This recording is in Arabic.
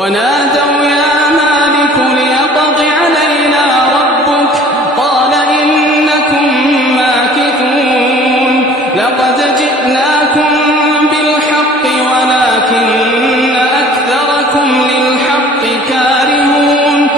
ونادوا يا مالك ليقض علينا ربك قال إنكم ماكثون لقد جئناكم بالحق ولكن أكثركم للحق كارهون